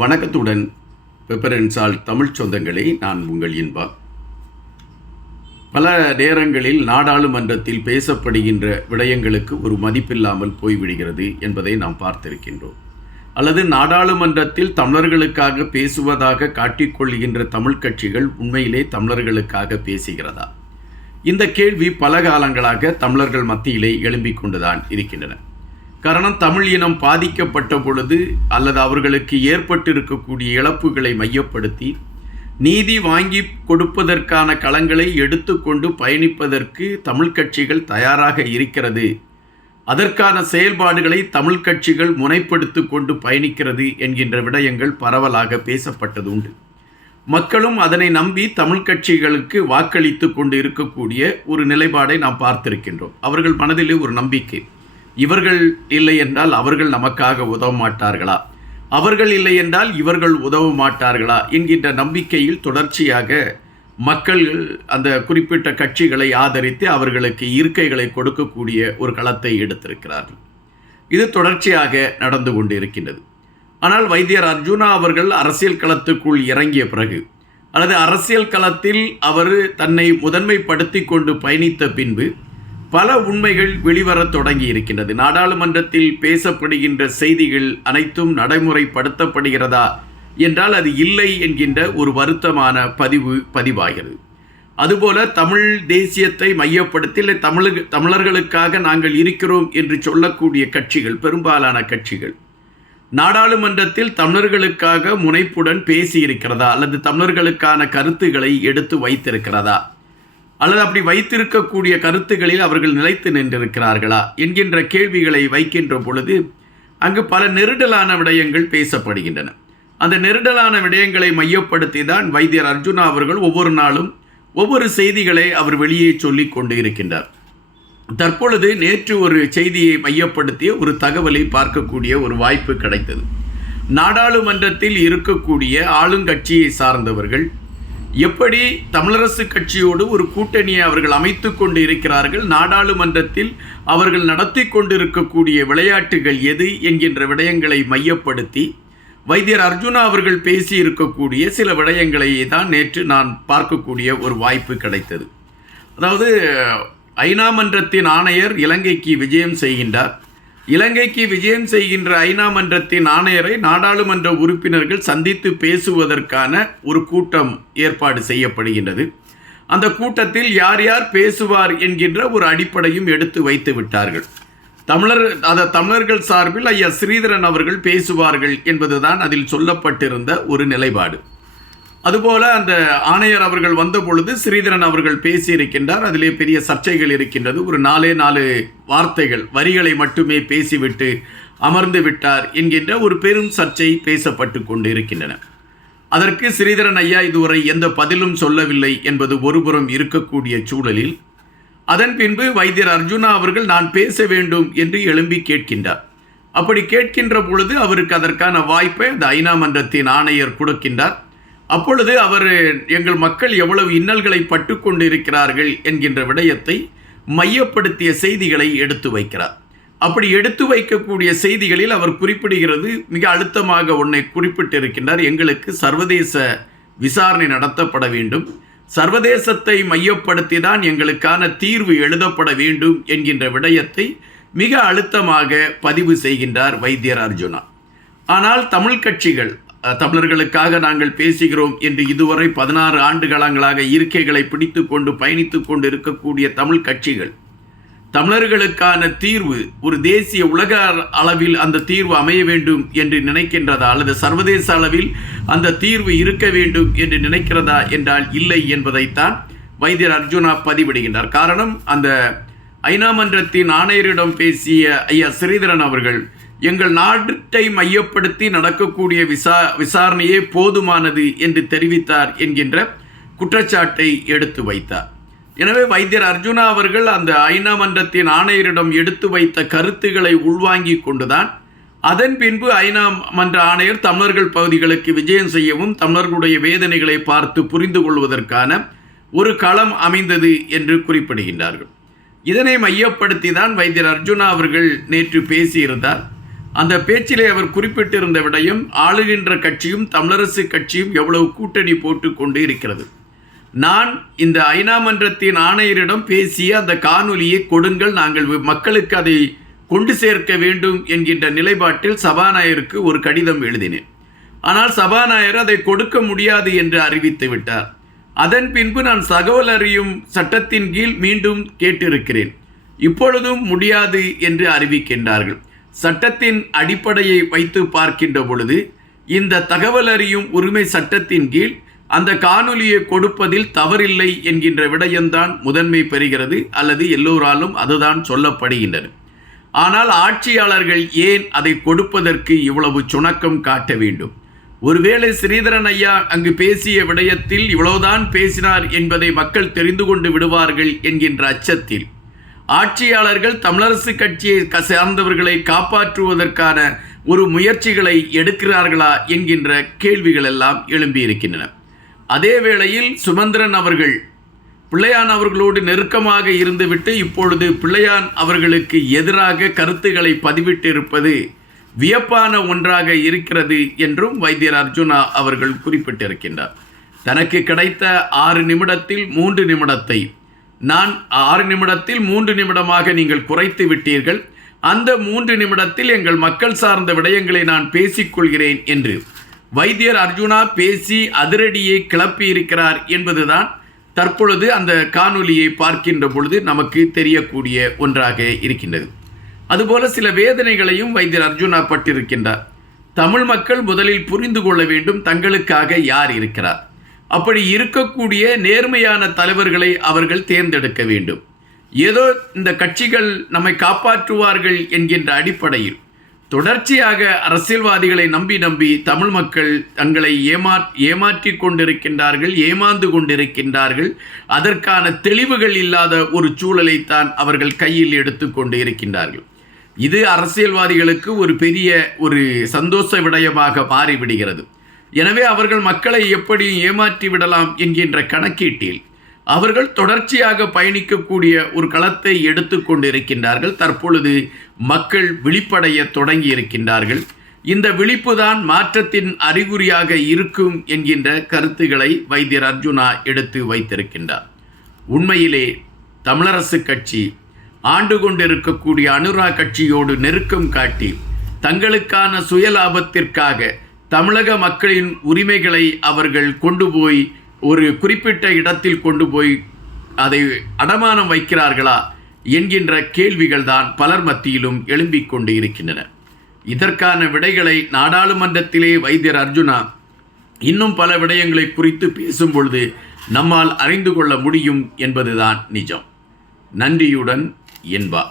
வணக்கத்துடன் பெப்பரன்சால் தமிழ் சொந்தங்களே, நான் உங்கள் இன்பா. பல நேரங்களில் நாடாளுமன்றத்தில் பேசப்படுகின்ற விடயங்களுக்கு ஒரு மதிப்பில்லாமல் போய்விடுகிறது என்பதை நாம் பார்த்திருக்கின்றோம். அல்லது நாடாளுமன்றத்தில் தமிழர்களுக்காக பேசுவதாக காட்டிக்கொள்கின்ற தமிழ் கட்சிகள் உண்மையிலே தமிழர்களுக்காக பேசுகிறதா? இந்த கேள்வி பல காலங்களாக தமிழர்கள் மத்தியிலே எழும்பிக் கொண்டுதான் இருக்கின்றன. காரணம், தமிழ் இனம் பாதிக்கப்பட்ட பொழுது அல்லது அவர்களுக்கு ஏற்பட்டிருக்கக்கூடிய இழப்புகளை மையப்படுத்தி நீதி வாங்கி கொடுப்பதற்கான களங்களை எடுத்துக்கொண்டு பயணிப்பதற்கு தமிழ் கட்சிகள் தயாராக இருக்கிறது. அதற்கான செயல்பாடுகளை தமிழ் கட்சிகள் முனைப்படுத்தி கொண்டு பயணிக்கிறது என்கின்ற விடயங்கள் பரவலாக பேசப்பட்டது உண்டு. மக்களும் அதனை நம்பி தமிழ் கட்சிகளுக்கு வாக்களித்து கொண்டு இருக்கக்கூடிய ஒரு நிலைப்பாடை நாம் பார்த்திருக்கின்றோம். அவர்கள் மனதிலே ஒரு நம்பிக்கை, இவர்கள் இல்லை என்றால் அவர்கள் நமக்காக உதவ மாட்டார்களா, அவர்கள் இல்லை என்றால் இவர்கள் உதவ மாட்டார்களா என்கின்ற நம்பிக்கையில் தொடர்ச்சியாக மக்கள் அந்த குறிப்பிட்ட கட்சிகளை ஆதரித்து அவர்களுக்கு இருக்கைகளை கொடுக்கக்கூடிய ஒரு களத்தை எடுத்திருக்கிறார்கள். இது தொடர்ச்சியாக நடந்து கொண்டு இருக்கின்றது. ஆனால் வைத்தியர் அர்ஜுனா அவர்கள் அரசியல் களத்துக்குள் இறங்கிய பிறகு அல்லது அரசியல் களத்தில் அவர் தன்னை முதன்மைப்படுத்தி கொண்டு பயணித்த பின்பு பல உண்மைகள் வெளிவரத் தொடங்கி இருக்கின்றது. நாடாளுமன்றத்தில் பேசப்படுகின்ற செய்திகள் அனைத்தும் நடைமுறைப்படுத்தப்படுகிறதா என்றால் அது இல்லை என்கின்ற ஒரு வருத்தமான பதிவாகிறது. அதுபோல தமிழ் தேசியத்தை மையப்படுத்தி தமிழர்களுக்காக நாங்கள் இருக்கிறோம் என்று சொல்லக்கூடிய கட்சிகள், பெரும்பாலான கட்சிகள் நாடாளுமன்றத்தில் தமிழர்களுக்காக முனைப்புடன் பேசியிருக்கிறதா அல்லது தமிழர்களுக்கான கருத்துக்களை எடுத்து வைத்திருக்கிறதா அல்லது அப்படி வைத்திருக்கக்கூடிய கருத்துக்களில் அவர்கள் நிலைத்து நின்றிருக்கிறார்களா என்கின்ற கேள்விகளை வைக்கின்ற பொழுது அங்கு பல நெருடலான விடயங்கள் பேசப்படுகின்றன. அந்த நெருடலான விடயங்களை மையப்படுத்தி தான் வைத்தியர் அர்ஜுனா அவர்கள் ஒவ்வொரு நாளும் ஒவ்வொரு செய்திகளை அவர் வெளியே சொல்லி கொண்டு இருக்கின்றார். தற்பொழுது நேற்று ஒரு செய்தியை மையப்படுத்திய ஒரு தகவலை பார்க்கக்கூடிய ஒரு வாய்ப்பு கிடைத்தது. நாடாளுமன்றத்தில் இருக்கக்கூடிய ஆளுங்கட்சியை சார்ந்தவர்கள் எப்படி தமிழரசு கட்சியோடு ஒரு கூட்டணியை அவர்கள் அமைத்து கொண்டு இருக்கிறார்கள், நாடாளுமன்றத்தில் அவர்கள் நடத்தி கொண்டிருக்கக்கூடிய விளையாட்டுகள் எது என்கின்ற விடயங்களை மையப்படுத்தி வைத்தியர் அர்ஜுனா அவர்கள் பேசி இருக்கக்கூடிய சில விடயங்களை தான் நேற்று நான் பார்க்கக்கூடிய ஒரு வாய்ப்பு கிடைத்தது. அதாவது, ஐநா மன்றத்தின் ஆணையர் இலங்கைக்கு விஜயம் செய்கின்றார். இலங்கைக்கு விஜயம் செய்கின்ற ஐநா மன்றத்தின் ஆணையரை நாடாளுமன்ற உறுப்பினர்கள் சந்தித்து பேசுவதற்கான ஒரு கூட்டம் ஏற்பாடு செய்யப்படுகின்றது. அந்த கூட்டத்தில் யார் யார் பேசுவார் என்கின்ற ஒரு அடிப்படையும் எடுத்து வைத்து விட்டார்கள். தமிழர்கள் சார்பில் ஐயா ஸ்ரீதரன் அவர்கள் பேசுவார்கள் என்பதுதான் அதில் சொல்லப்பட்டிருந்த ஒரு நிலைப்பாடு. அதுபோல அந்த ஆணையர் அவர்கள் வந்த பொழுது ஸ்ரீதரன் அவர்கள் பேசியிருக்கின்றார். அதிலே பெரிய சர்ச்சைகள் இருக்கின்றது. ஒரு 4 வார்த்தைகள், வரிகளை மட்டுமே பேசிவிட்டு அமர்ந்து விட்டார் என்கின்ற ஒரு பெரும் சர்ச்சை பேசப்பட்டு கொண்டு இருக்கின்றன. அதற்கு ஸ்ரீதரன் ஐயா இதுவரை எந்த பதிலும் சொல்லவில்லை என்பது ஒருபுறம் இருக்கக்கூடிய சூழலில் அதன் பின்பு வைத்தியர் அர்ஜுனா அவர்கள் நான் பேச வேண்டும் என்று எழும்பி கேட்கின்றார். அப்படி கேட்கின்ற பொழுது அவருக்கு அதற்கான வாய்ப்பை அந்த ஐநா மன்றத்தின் ஆணையர் கொடுக்கின்றார். அப்பொழுது அவர் எங்கள் மக்கள் எவ்வளவு இன்னல்களை பட்டு கொண்டு இருக்கிறார்கள் என்கின்ற விடயத்தை மையப்படுத்திய செய்திகளை எடுத்து வைக்கிறார். அப்படி எடுத்து வைக்கக்கூடிய செய்திகளில் அவர் குறிப்பிடுகிறது, மிக அழுத்தமாக ஒன்றை குறிப்பிட்டிருக்கின்றார். எங்களுக்கு சர்வதேச விசாரணை நடத்தப்பட வேண்டும், சர்வதேசத்தை மையப்படுத்தி தான் எங்களுக்கான தீர்வு எழுதப்பட வேண்டும் என்கின்ற விடயத்தை மிக அழுத்தமாக பதிவு செய்கின்றார் வைத்தியர் அர்ஜுனா. ஆனால் தமிழ் கட்சிகள் தமிழர்களுக்காக நாங்கள் பேசுகிறோம் என்று இதுவரை 16 ஆண்டு காலங்களாக இருக்கைகளை பிடித்து கொண்டு பயணித்து கொண்டு இருக்கக்கூடிய தமிழ் கட்சிகள் தமிழர்களுக்கான தீர்வு ஒரு தேசிய உலக அளவில் அந்த தீர்வு அமைய வேண்டும் என்று நினைக்கின்றதா அல்லது சர்வதேச அளவில் அந்த தீர்வு இருக்க வேண்டும் என்று நினைக்கிறதா என்றால் இல்லை என்பதைத்தான் வைத்தியர் அர்ஜுனா பதிவிடுகின்றார். காரணம், அந்த ஐநா மன்றத்தின் ஆணையரிடம் பேசிய ஐயா ஸ்ரீதரன் அவர்கள் எங்கள் நாட்டை மையப்படுத்தி நடக்கக்கூடிய விசாரணையே போதுமானது என்று தெரிவித்தார் என்கின்ற குற்றச்சாட்டை எடுத்து வைத்தார். எனவே வைத்தியர் அர்ஜுனா அவர்கள் அந்த ஐநா மன்றத்தின் ஆணையரிடம் எடுத்து வைத்த கருத்துக்களை உள்வாங்கி கொண்டுதான் அதன் பின்பு ஐநா மன்ற ஆணையர் தமிழர்கள் பகுதிகளுக்கு விஜயம் செய்யவும் தமிழர்களுடைய வேதனைகளை பார்த்து புரிந்து கொள்வதற்கான ஒரு களம் அமைந்தது என்று குறிப்பிடுகின்றார்கள். இதனை மையப்படுத்தி தான் வைத்தியர் அர்ஜுனா அவர்கள் நேற்று பேசியிருந்தார். அந்த பேச்சிலே அவர் குறிப்பிட்டிருந்த விடயம், ஆளுகின்ற கட்சியும் தமிழரசு கட்சியும் எவ்வளவு கூட்டணி போட்டு கொண்டு இருக்கிறது. நான் இந்த ஐநா மன்றத்தின் ஆணையரிடம் பேசிய அந்த காணொலியை கொடுங்கள், நாங்கள் மக்களுக்கு அதை கொண்டு சேர்க்க வேண்டும் என்கின்ற நிலைப்பாட்டில் சபாநாயகருக்கு ஒரு கடிதம் எழுதினேன். ஆனால் சபாநாயகர் அதை கொடுக்க முடியாது என்று அறிவித்து விட்டார். அதன் பின்பு நான் தகவல் அறியும் சட்டத்தின் கீழ் மீண்டும் கேட்டிருக்கிறேன். இப்பொழுதும் முடியாது என்று அறிவிக்கின்றார்கள். சட்டத்தின் அடிப்படையை வைத்து பார்க்கின்ற பொழுது இந்த தகவல் அறியும் உரிமை சட்டத்தின் கீழ் அந்த காணொலியை கொடுப்பதில் தவறில்லை என்கின்ற விடயம்தான் முதன்மை பெறுகிறது, அல்லது எல்லோராலும் அதுதான் சொல்லப்படுகின்றது. ஆனால் ஆட்சியாளர்கள் ஏன் அதை கொடுப்பதற்கு இவ்வளவு சுணக்கம் காட்ட வேண்டும்? ஒருவேளை ஸ்ரீதரன் ஐயா அங்கு பேசிய விடயத்தில் இவ்வளவுதான் பேசினார் என்பதை மக்கள் தெரிந்து கொண்டு விடுவார்கள் என்கின்ற அச்சத்தில் ஆட்சியாளர்கள் தமிழரசு கட்சியை சார்ந்தவர்களை காப்பாற்றுவதற்கான ஒரு முயற்சிகளை எடுக்கிறார்களா என்கின்ற கேள்விகள் எல்லாம் எழும்பியிருக்கின்றன. அதே வேளையில் சுமந்திரன் அவர்கள் பிள்ளையான் அவர்களோடு நெருக்கமாக இருந்துவிட்டு இப்பொழுது பிள்ளையான் அவர்களுக்கு எதிராக கருத்துக்களை பதிவிட்டிருப்பது வியப்பான ஒன்றாக இருக்கிறது என்றும் வைத்தியர் அர்ஜுனா அவர்கள் குறிப்பிட்டிருக்கின்றார். தனக்கு கிடைத்த 6 நிமிடத்தில் 3 நிமிடத்தை நான் 6 நிமிடத்தில் 3 நிமிடமாக நீங்கள் குறைத்து விட்டீர்கள், அந்த 3 நிமிடத்தில் எங்கள் மக்கள் சார்ந்த விடயங்களை நான் பேசிக்கொள்கிறேன் என்று வைத்தியர் அர்ஜுனா பேசி அதிரடியை கிளப்பி இருக்கிறார் என்பதுதான் தற்பொழுது அந்த காணொலியை பார்க்கின்ற பொழுது நமக்கு தெரியக்கூடிய ஒன்றாக இருக்கின்றது. அதுபோல சில வேதனைகளையும் வைத்தியர் அர்ஜுனா பட்டிருக்கின்றார். தமிழ் மக்கள் முதலில் புரிந்து கொள்ள வேண்டும் தங்களுக்காக யார் இருக்கிறார். அப்படி இருக்கக்கூடிய நேர்மையான தலைவர்களை அவர்கள் தேர்ந்தெடுக்க வேண்டும். ஏதோ இந்த கட்சிகள் நம்மை காப்பாற்றுவார்கள் என்கின்ற அடிப்படையில் தொடர்ச்சியாக அரசியல்வாதிகளை நம்பி தமிழ் மக்கள் தங்களை ஏமாற்றி கொண்டிருக்கின்றார்கள், ஏமாந்து கொண்டிருக்கின்றார்கள். அதற்கான தெளிவுகள் இல்லாத ஒரு சூழலைத்தான் அவர்கள் கையில் எடுத்து கொண்டு இருக்கின்றார்கள். இது அரசியல்வாதிகளுக்கு ஒரு பெரிய ஒரு சந்தோஷ விடயமாக மாறிவிடுகிறது. எனவே அவர்கள் மக்களை எப்படி ஏமாற்றி விடலாம் என்கின்ற கணக்கீட்டில் அவர்கள் தொடர்ச்சியாக பயணிக்கக்கூடிய ஒரு களத்தை எடுத்து கொண்டு இருக்கின்றார்கள். தற்பொழுது மக்கள் விழிப்படைய தொடங்கி இருக்கின்றார்கள். இந்த விழிப்பு தான் மாற்றத்தின் அறிகுறியாக இருக்கும் என்கின்ற கருத்துக்களை வைத்தியர் அர்ஜுனா எடுத்து வைத்திருக்கின்றார். உண்மையிலே தமிழரசு கட்சி ஆண்டு கொண்டிருக்கக்கூடிய அனுரா கட்சியோடு நெருக்கம் காட்டி தங்களுக்கான சுயலாபத்திற்காக தமிழக மக்களின் உரிமைகளை அவர்கள் கொண்டு போய் ஒரு குறிப்பிட்ட இடத்தில் கொண்டு போய் அதை அடமானம் வைக்கிறார்களா என்கின்ற கேள்விகள் தான் பலர் மத்தியிலும் எழும்பிக் கொண்டு இருக்கின்றன. இதற்கான விடைகளை நாடாளுமன்றத்திலே வைத்தியர் அர்ஜுனா இன்னும் பல விடயங்களை குறித்து பேசும் பொழுது நம்மால் அறிந்து கொள்ள முடியும் என்பதுதான் நிஜம். நன்றியுடன் என்பா.